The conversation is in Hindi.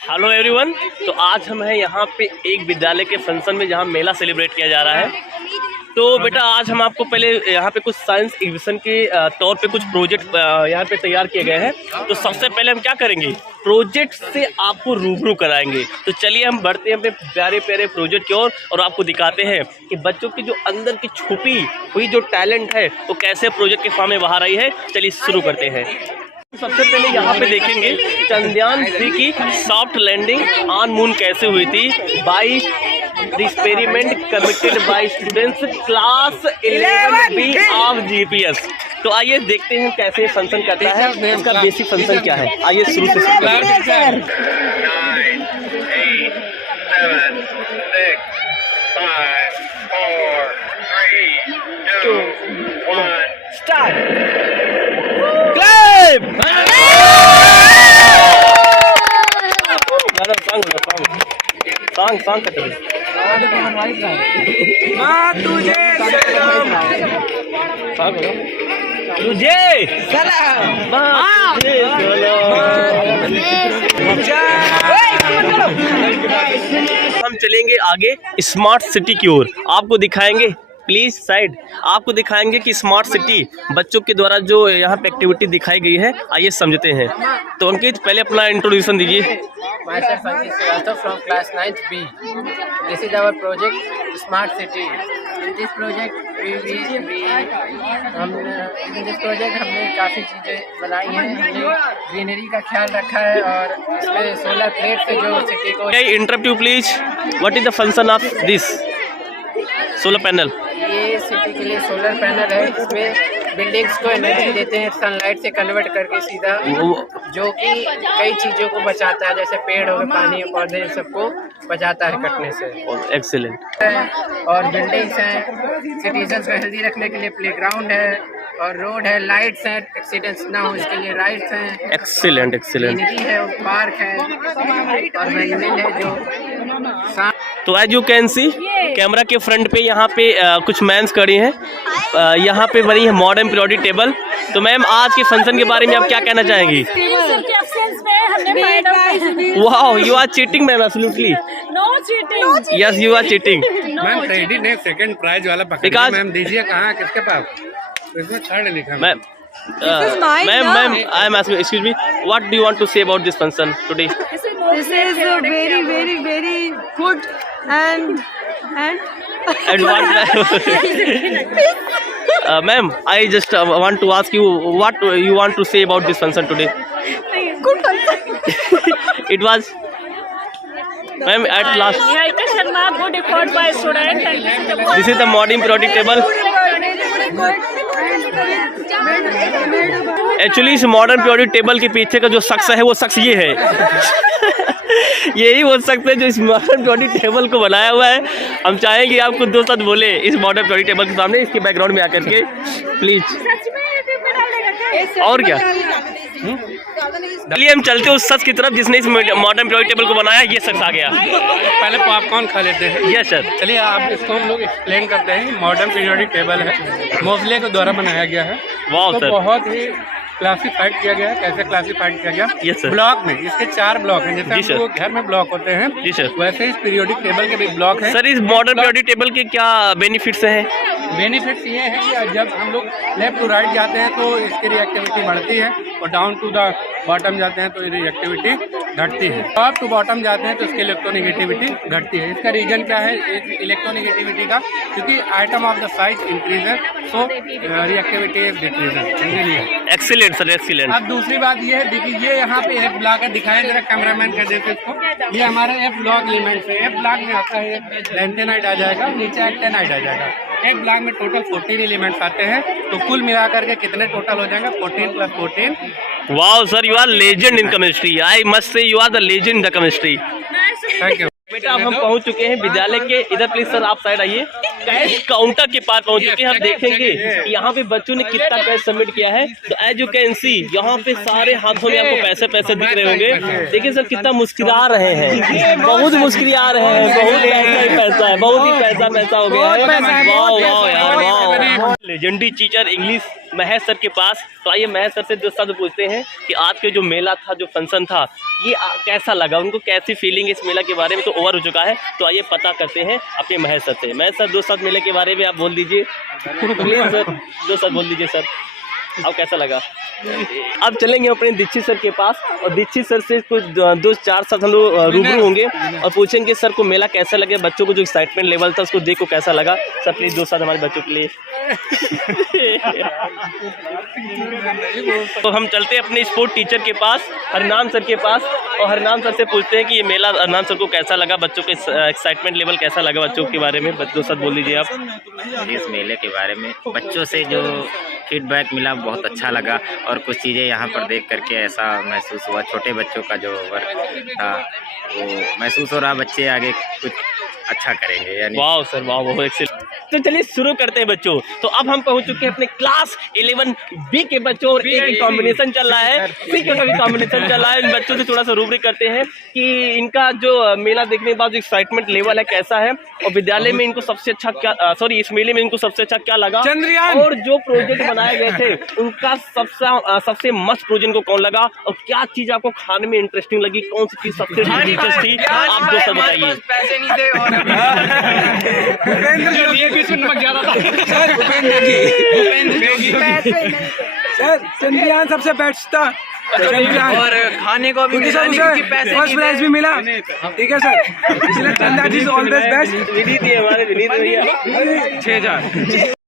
Hello everyone. तो आज हम हैं यहाँ पे एक विद्यालय के फंक्शन में जहाँ मेला सेलिब्रेट किया जा रहा है। तो बेटा आज हम आपको पहले यहाँ पे कुछ साइंस एग्जीबिशन के तौर पे कुछ प्रोजेक्ट यहाँ पे तैयार किए गए हैं। तो सबसे पहले हम क्या करेंगे, प्रोजेक्ट से आपको रूबरू कराएंगे। तो चलिए हम बढ़ते हैं अपने प्यारे प्यारे प्रोजेक्ट की ओर और आपको दिखाते हैं कि बच्चों की जो अंदर की छुपी हुई जो टैलेंट है वो कैसे प्रोजेक्ट के फॉर्म में बाहर आई है। चलिए शुरू करते हैं। सबसे पहले यहाँ पे देखेंगे चंद्रयान 3 की सॉफ्ट लैंडिंग ऑन मून कैसे हुई थी by the experiment committed by students class 11B of GPS। तो आइए देखते हैं कैसे फंक्शन करता है, इसका बेसिक फंक्शन क्या है। आइए शुरू से सॉन्ग करते हैं। तुझे सलाम हम चलेंगे आगे स्मार्ट सिटी की ओर। आपको दिखाएंगे, प्लीज साइड, आपको दिखाएंगे कि स्मार्ट सिटी बच्चों के द्वारा जो यहाँ पे एक्टिविटी दिखाई गई है। आइए समझते हैं। तो अंकित पहले अपना इंट्रोड्यूशन दीजिए। Myself Ankit Srivastava from class 9th B. This is our project Smart City. In this project हमने काफ़ी चीज़ें बनाई हैं। हमने ग्रीनरी का ख्याल रखा है और इसमें सोलर प्लेट से जो सिटी को interrupt you please, what is the function of this solar panel? ये सिटी के लिए सोलर पैनल है। इसमें बिल्डिंग्स को एनर्जी देते हैं सनलाइट से कन्वर्ट करके सीधा, जो कि कई चीज़ों को बचाता है, जैसे पेड़ हो गए, पानी पौधे, सबको बचाता है कटने से। एक्सीलेंट। और बिल्डिंग्स हैं, सिटीजन्स को हेल्दी रखने के लिए प्लेग्राउंड है और रोड है, लाइट्स हैं, एक्सीडेंट्स ना हो इसके लिए लाइट्स हैं। Excellent excellent. ग्रीनरी है, पार्क है और मैगजीन है जो। तो as you can see camera के फ्रंट पे यहाँ पे कुछ मैम्स खड़ी हैं। यहाँ पे बनी है मॉडर्न पीरियोडिक टेबल। तो मैम आज के फंक्शन के बारे में आप क्या कहना चाहेंगी? Wow, you are cheating ma'am, absolutely no cheating. Yes you are cheating ma'am. ट्रेडी ने सेकंड प्राइज वाला पकड़ा मैम, दीजिए कहाँ किसके पास? इसमें थर्ड लिखा ma'am. Ma'am I am asking, excuse me, what do you want to say about this function today? This is very good and what? Ma'am, I just want to ask you what you want to say about this function today. good function. It was, ma'am, at last. Yaika Sharma, good effort by student. This is the modern periodic table. Actually इस मॉडर्न पीरियोडिक टेबल के पीछे का जो शख्स है वो शख्स ये है। यही वो शख्स है जो इस मॉडर्न पीरियोडिक टेबल को बनाया हुआ है। हम चाहेंगे आप कुछ दो शब्द बोले इस मॉडर्न पीरियोडिक टेबल के सामने, इसके बैकग्राउंड में आकर के प्लीज। और क्या, चलिए हम चलते उस शख्स की तरफ जिसने इस मॉडर्न पीरियोडिक टेबल को बनाया। ये शख्स आ गया। पहले पॉपकॉर्न खा लेते हैं। Yes sir. चलिए आप इसको हम लोग एक्सप्लेन करते हैं। मॉडर्न पीरियोडिक टेबल है, मोज़ले के द्वारा बनाया गया है। वाह तो सर। बहुत ही क्लासिफाइड किया गया है। कैसे क्लासिफाइड किया गया? Yes sir. ब्लॉक में इसके 4 ब्लॉक हैं। जी जैसे हम घर में ब्लॉक होते हैं, जी सर, वैसे इस पीरियोडिक टेबल के भी ब्लॉक हैं। सर इस मॉडर्न पीरियोडिक टेबल के क्या बेनिफिट्स हैं? बेनिफिट्स ये है कि जब हम लोग लेफ्ट टू राइट जाते हैं तो इसकी रिएक्टिविटी बढ़ती है और डाउन टू द बॉटम जाते हैं तो रिएक्टिविटी घटती है। टॉप टू बॉटम जाते हैं तो इसकी इलेक्ट्रोनेगेटिविटी घटती है। इसका रीजन क्या है इलेक्ट्रोनेगेटिविटी का? क्योंकि item of the size increase है, सो रिएक्टिविटी इज डिक्रीज है। Excellent sir, excellent. अब दूसरी बात ये है, देखिए ये यहाँ पे एफ ब्लॉक है, दिखाएं जरा कैमरामैन कर देते इसको। ये हमारे एफ ब्लॉक एलिमेंट है। एफ ब्लॉक में आता है लेंथेनाइट आ जाएगा, नीचे एक्टेनाइट आ जाएगा। एफ ब्लॉक में टोटल 14 एलिमेंट्स आते हैं। तो कुल मिलाकर के कितने टोटल हो जाएंगे? 14 + 14। Wow sir, you are legend in chemistry. I must say you are the legend in the chemistry. Thank you बेटा। अब हम पहुंच चुके हैं विद्यालय के, इधर प्लीज सर आप साइड आइए, कैश काउंटर के पास पहुंच चुके हैं। हम देखेंगे कि यहाँ पे बच्चों ने कितना कैश सबमिट किया है। तो एज यू कैन सी यहाँ पे सारे हाथों में आपको पैसे पैसे दिख रहे होंगे। देखिए सर कितना मुस्कुरा रहे हैं, बहुत मुस्कुरा रहे हैं। बहुत पैसा ही पैसा है, बहुत ही पैसा पैसा हो गया है। वाह वाह यार वाह। Legendary teacher English Mahesh sir के पास। तो आइए महेश सर से जो शब्द पूछते हैं कि आज के जो मेला था, जो फंक्शन था, ये कैसा लगा, उनको कैसी फीलिंग इस मेला के बारे में। तो ओवर हो चुका है, तो आइए पता करते हैं अपने महेश सर से। महेश सर, दो शब्द मेले के बारे में आप बोल दीजिए प्लीज सर, दो शब्द बोल दीजिए सर, अब कैसा लगा। अब चलेंगे अपने दीक्षित सर के पास और दीक्षित सर से कुछ दो चार शब्द हम लोग रूबरू होंगे और पूछेंगे सर को मेला कैसा लगे, बच्चों को जो एक्साइटमेंट लेवल था उसको देख को कैसा लगा। सर प्लीज दो शब्द हमारे बच्चों के लिए। तो हम चलते हैं अपने स्पोर्ट टीचर के पास, हरनाम सर के पास, और हरनाम सर से पूछते हैं कि ये मेला हरनाम सर को कैसा लगा, बच्चों के एक्साइटमेंट लेवल कैसा लगा बच्चों के बारे में। दो शब्द बोल दीजिए आप। इस मेले के बारे में बच्चों से जो फीडबैक मिला बहुत अच्छा लगा, और कुछ चीज़ें यहाँ पर देख करके ऐसा महसूस हुआ, छोटे बच्चों का जो वर्क था वो महसूस हो रहा, बच्चे आगे कुछ अच्छा करेंगे यानी। वाह सर वाह, बहुत एक्सीलेंट। तो चलिए शुरू करते हैं बच्चों। तो अब हम पहुंच चुके हैं अपने क्लास 11 बी के बच्चों, और एक कॉम्बिनेशन चल रहा है, सी का भी कॉम्बिनेशन चल रहा है। इन बच्चों से थोड़ा सा रूबरू करते हैं कि इनका जो मेला देखने के बाद जो एक्साइटमेंट लेवल है कैसा है, और विद्यालय में इनको सबसे अच्छा क्या, सॉरी इस मेले में इनको सबसे अच्छा क्या लगा, और जो प्रोजेक्ट बनाए गए थे उनका सबसे मस्त प्रोजेक्ट को कौन लगा, और क्या चीज आपको खाने में इंटरेस्टिंग लगी, कौन सी चीज सबसे दिलचस्प थी, आप दो सब बताइए। पैसे नहीं थे और सर चंद्रयान सबसे बेस्ट था, और खाने को भी मिला नहीं क्योंकि पैसे फर्स्ट प्राइज भी मिला। ठीक है सर, इसलिए चंदा जी ऑलवेज बेस्ट। विनीत हमारे विनीत भैया 6000